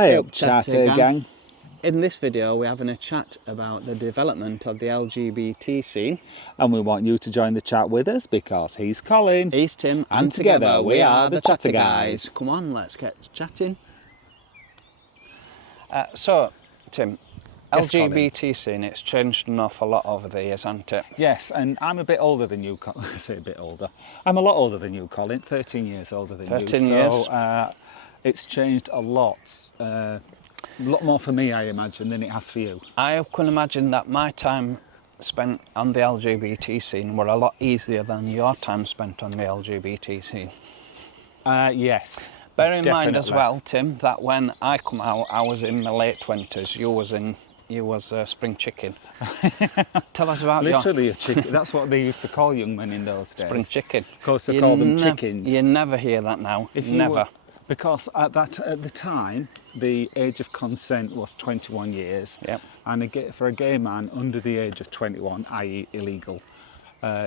Hey up, Chatter gang. In this video, we're having a chat about the development of the LGBT scene. And we want you to join the chat with us because he's Colin. He's Tim. And together we are the Chatter Guys. Come on, let's get chatting. So, Tim, Yes, LGBT scene, it's changed an awful lot over the years, hasn't it? Yes, and I'm a bit older than you, I say a bit older. I'm a lot older than you, Colin, 13 years older than 13 you. years. So it's changed a lot more for me, I imagine, than it has for you. I can imagine that my time spent on the LGBT scene were a lot easier than your time spent on the LGBT scene. Yes. Bear in mind as definitely. well, Tim, that when I come out, I was in my late 20s. You was spring chicken. Tell us about Literally a chicken. That's what they used to call young men in those days. Spring chicken. Of course, they call them chickens. You never hear that now. Never. Because at the time, the age of consent was 21 years. Yep. And for a gay man under the age of 21, i.e. illegal,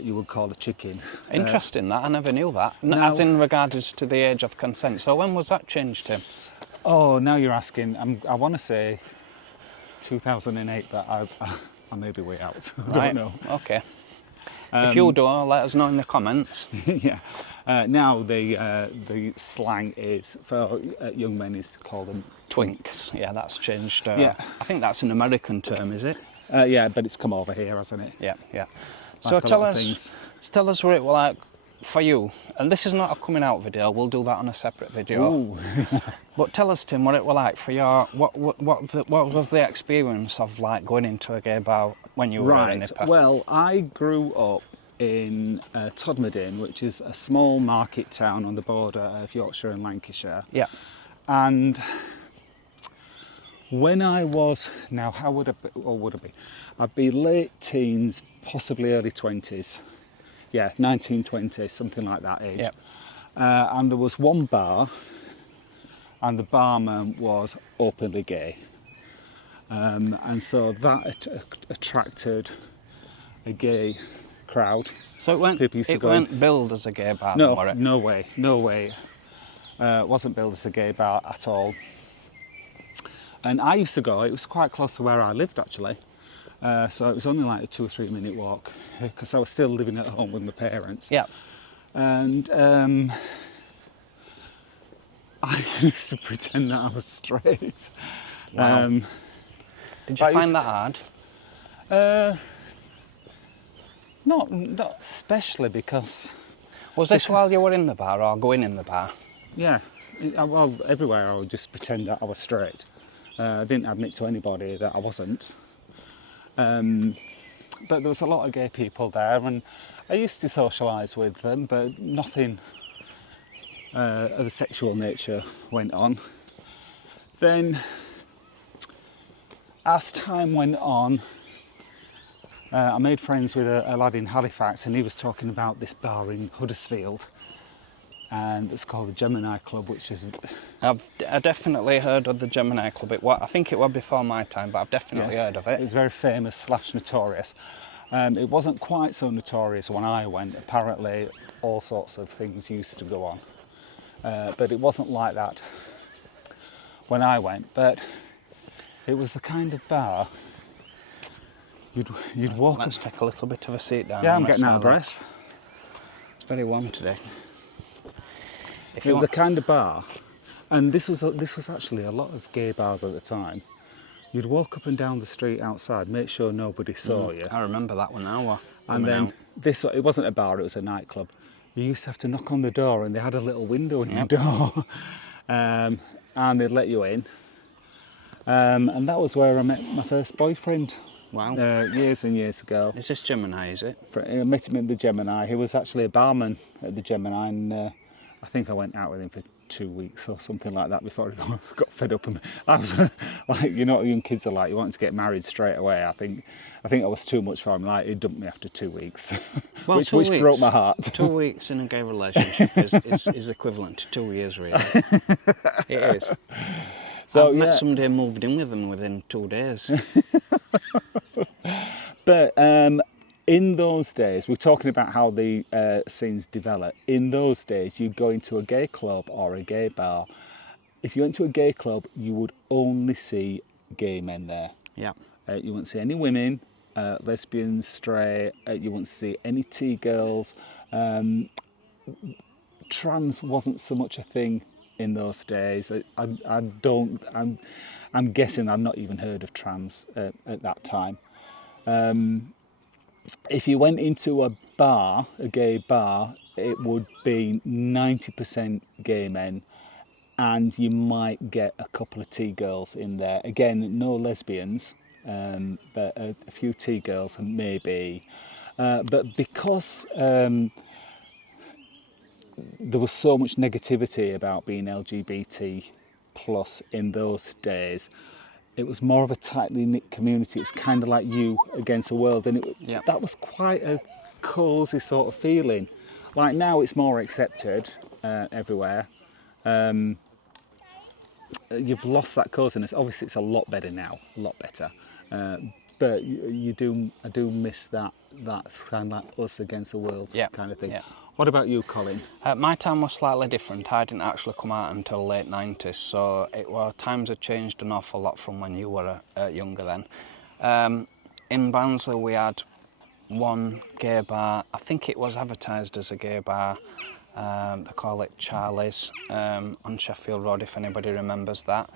you would call a chicken. Interesting that. I never knew that. Now, as in regards to the age of consent. So when was that changed, Tim? Oh, now you're asking. I want to say 2008, but I may be way out. I don't know. Okay. If you do, let us know in the comments. Yeah. Now the slang is for young men is to call them Twinks. Yeah, that's changed. Yeah. I think that's an American term, is it? Yeah, but it's come over here, hasn't it? Yeah, yeah. Like So tell us what it was like for you. And this is not a coming out video. We'll do that on a separate video. Ooh. But tell us, Tim, what it was like for your what was the experience of like going into a gay bar when you were a nipper? Well, I grew up in Todmorden, which is a small market town on the border of Yorkshire and Lancashire. Yeah. And when I was, now how would I be, or would I be? I'd be late teens, possibly early 20s. Yeah, 19, 20, something like that age. Yep. And there was one bar, and the barman was openly gay. And so that attracted a gay crowd. So it weren't billed as a gay bar, No, were it? no way. It wasn't billed as a gay bar at all. And I used to go, it was quite close to where I lived actually. So it was only like a 2 or 3 minute walk because I was still living at home with my parents. Yeah. And I used to pretend that I was straight. Wow. Did you find that hard? Not especially because... Was this while you were in the bar or going in the bar? Yeah, well, everywhere I would just pretend that I was straight. I didn't admit to anybody that I wasn't. But there was a lot of gay people there and I used to socialise with them, but nothing of a sexual nature went on. Then, as time went on, I made friends with a lad in Halifax and he was talking about this bar in Huddersfield and it's called the Gemini Club, which is... I definitely heard of the Gemini Club. I think it was before my time, but I've definitely heard of it. It was very famous / notorious. It wasn't quite so notorious when I went. Apparently all sorts of things used to go on. But it wasn't like that when I went. But it was the kind of bar you'd walk... Let's take a little bit of a seat down. Yeah, I'm getting out of breath. It's very warm today. It was a kind of bar, and this was actually a lot of gay bars at the time. You'd walk up and down the street outside, make sure nobody saw you. I remember that one now. And then it wasn't a bar; it was a nightclub. You used to have to knock on the door, and they had a little window in the door, and they'd let you in. And that was where I met my first boyfriend. Wow. Years and years ago. Is this Gemini, is it? I met him at the Gemini. He was actually a barman at the Gemini, and I think I went out with him for 2 weeks or something like that before I got fed up. And I was like, you know what young kids are like, you want to get married straight away. I think I was too much for him. Like, he dumped me after 2 weeks, Well, which broke my heart. 2 weeks in a gay relationship is equivalent to 2 years, really. It is. So I've met somebody who moved in with him within 2 days. But in those days, we're talking about how the scenes develop. In those days, you'd go into a gay club or a gay bar if you went to a gay club, you would only see gay men there. Yeah. You wouldn't see any women, lesbians, straight. You wouldn't see any T-girls. Trans wasn't so much a thing in those days. I'm guessing I've not even heard of trans at that time. If you went into a bar, a gay bar, it would be 90% gay men, and you might get a couple of T-girls in there. Again, no lesbians, but a few T-girls maybe. But because there was so much negativity about being LGBT plus in those days, it was more of a tightly knit community. It was kind of like you against the world, and that was quite a cosy sort of feeling. Like now it's more accepted everywhere. You've lost that coziness. Obviously it's a lot better now, a lot better. But I do miss that kind of like us against the world kind of thing. Yeah. What about you, Colin? My time was slightly different. I didn't actually come out until late 90s, so times had changed an awful lot from when you were younger then. In Barnsley we had one gay bar. I think it was advertised as a gay bar. They call it Charlie's on Sheffield Road, if anybody remembers that.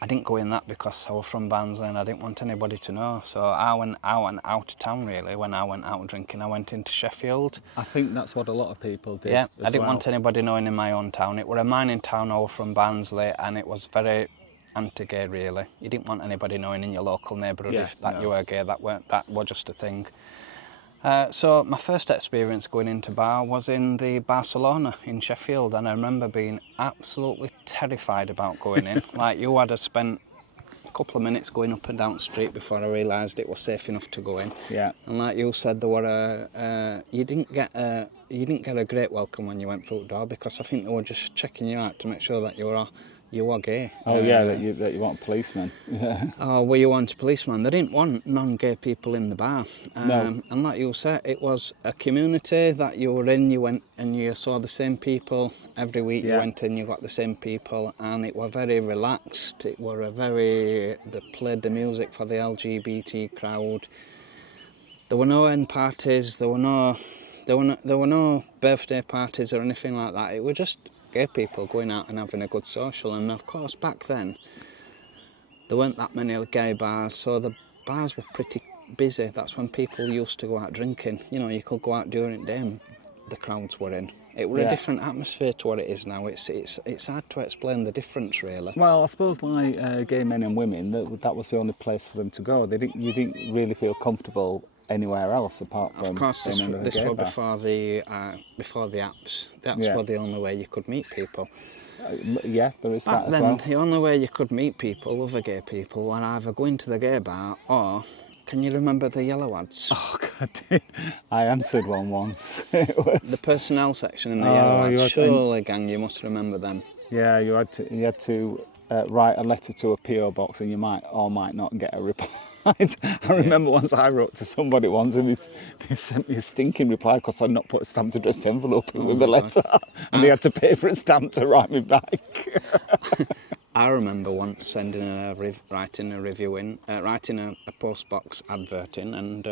I didn't go in that because I was from Barnsley and I didn't want anybody to know. So I went out of town really. When I went out drinking, I went into Sheffield. I think that's what a lot of people did. Yeah, I didn't want anybody knowing in my own town. It was a mining town. I was from Barnsley, and it was very anti-gay really. You didn't want anybody knowing in your local neighbourhood you were gay. That was just a thing. So my first experience going into bar was in the Barcelona in Sheffield, and I remember being absolutely terrified about going in. Like you had to spend a couple of minutes going up and down the street before I realised it was safe enough to go in. Yeah. And like you said, there were you didn't get a great welcome when you went through the door, because I think they were just checking you out to make sure that you were gay. Oh yeah, that you want a policeman. Oh, well, you want a policeman. They didn't want non-gay people in the bar. No. And like you said, it was a community that you were in. You went and you saw the same people every week. You went in, you got the same people, and it was very relaxed. They played the music for the LGBT crowd. There were no end parties. There were no birthday parties or anything like that. It was just gay people going out and having a good social. And of course back then there weren't that many gay bars, so the bars were pretty busy. That's when people used to go out drinking. You know, you could go out during the day and the crowds were in. It was a different atmosphere to what it is now. It's hard to explain the difference really. Well, I suppose like gay men and women, that was the only place for them to go. You didn't really feel comfortable anywhere else apart from. Of course, this was before the apps. The apps were the only way you could meet people. Yeah, there is Back that then, as well. the only way you could meet people, other gay people, were either going to the gay bar or, can you remember the yellow ads? Oh God, I answered one once. It was the personnel section in the yellow ads. Surely, gang, you must remember them. Yeah, you had to write a letter to a PO box, and you might or might not get a reply. I remember once I wrote to somebody once, and they sent me a stinking reply because I'd not put a stamped addressed envelope in with the letter, and they had to pay for a stamp to write me back. I remember once writing a post box advert in, and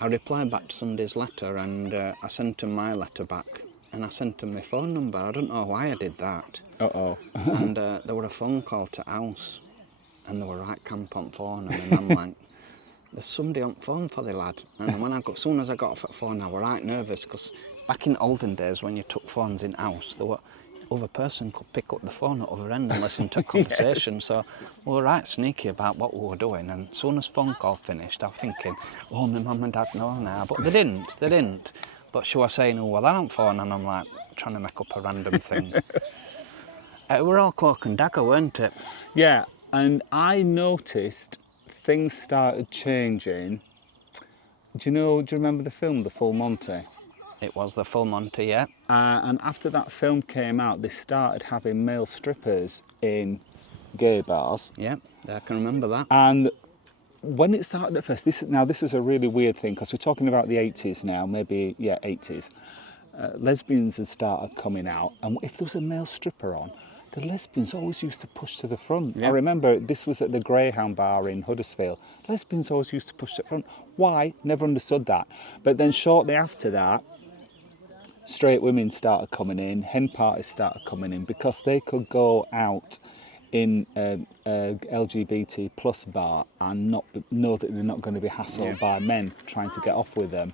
I replied back to somebody's letter, and I sent them my letter back, and I sent them my phone number. I don't know why I did that. And there were a phone call to house, and they were right camp on phone, and I'm like, there's somebody on phone for the lad. And as soon as I got off the phone, I was right nervous, because back in olden days when you took phones in house, other person could pick up the phone at the other end and listen to a conversation. So we were right sneaky about what we were doing, and as soon as phone call finished, I was thinking, oh, my mum and dad know now. But they didn't. But she was saying, oh, well, I don't phone, and I'm like trying to make up a random thing. We're all cloak and dagger, weren't it? Yeah, and I noticed things started changing. Do you remember the film, The Full Monty? It was The Full Monty, yeah. And after that film came out, they started having male strippers in gay bars. Yeah, I can remember that. And when it started at first, this is a really weird thing, because we're talking about the 80s now, maybe, 80s. Lesbians had started coming out, and if there was a male stripper on, the lesbians always used to push to the front. Yeah. I remember this was at the Greyhound Bar in Huddersfield. Lesbians always used to push to the front. Why? Never understood that. But then shortly after that, straight women started coming in, hen parties started coming in, because they could go out in a LGBT plus bar and not know that they're not going to be hassled by men trying to get off with them.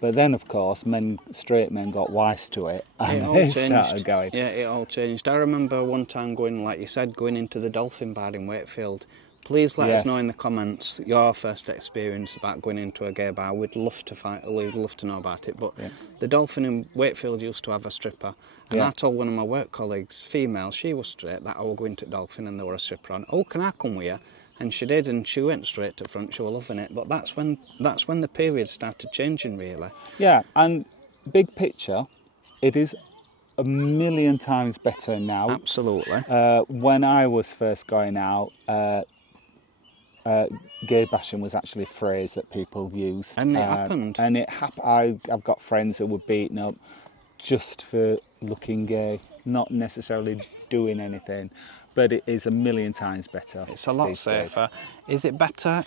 But then, of course, straight men got wise to it, and they started going. Yeah, it all changed. I remember one time going, like you said, going into the Dolphin Bar in Wakefield. Please let us know in the comments your first experience about going into a gay bar. We'd love to know about it. But the Dolphin in Wakefield used to have a stripper, and I told one of my work colleagues, female, she was straight, that I would go into Dolphin and there were a stripper on. Oh, can I come with you? And she did, and she went straight to front. She was loving it. But that's when the period started changing, really. Yeah, and big picture, it is a million times better now. Absolutely. When I was first going out, gay bashing was actually a phrase that people used. And it happened. And I've got friends that were beaten up just for looking gay, not necessarily doing anything. But it is a million times better. It's a lot safer. Is it better?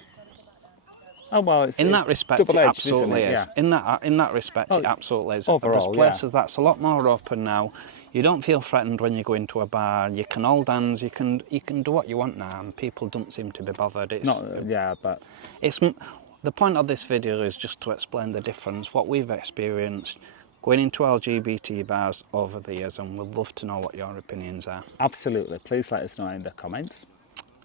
Oh well, it's in that respect, it double-edged, absolutely isn't it? is. Yeah. In that respect, it absolutely is. Overall, there's places that's a lot more open now. You don't feel threatened when you go into a bar. You can all dance. You can do what you want now, and people don't seem to be bothered. It's but it's the point of this video is just to explain the difference, what we've experienced going into LGBT bars over the years, and we'd love to know what your opinions are. Absolutely. Please let us know in the comments.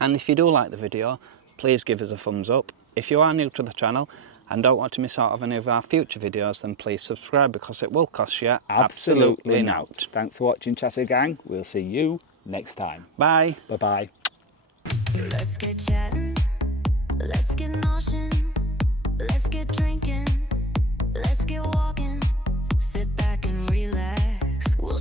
And if you do like the video, please give us a thumbs up. If you are new to the channel and don't want to miss out on any of our future videos, then please subscribe, because it will cost you absolutely nought. Thanks for watching, Chatter Gang. We'll see you next time. Bye. Bye-bye. Let's get chatting, let's get noshing, let's get drinking, let's get walking, sit back and relax. We'll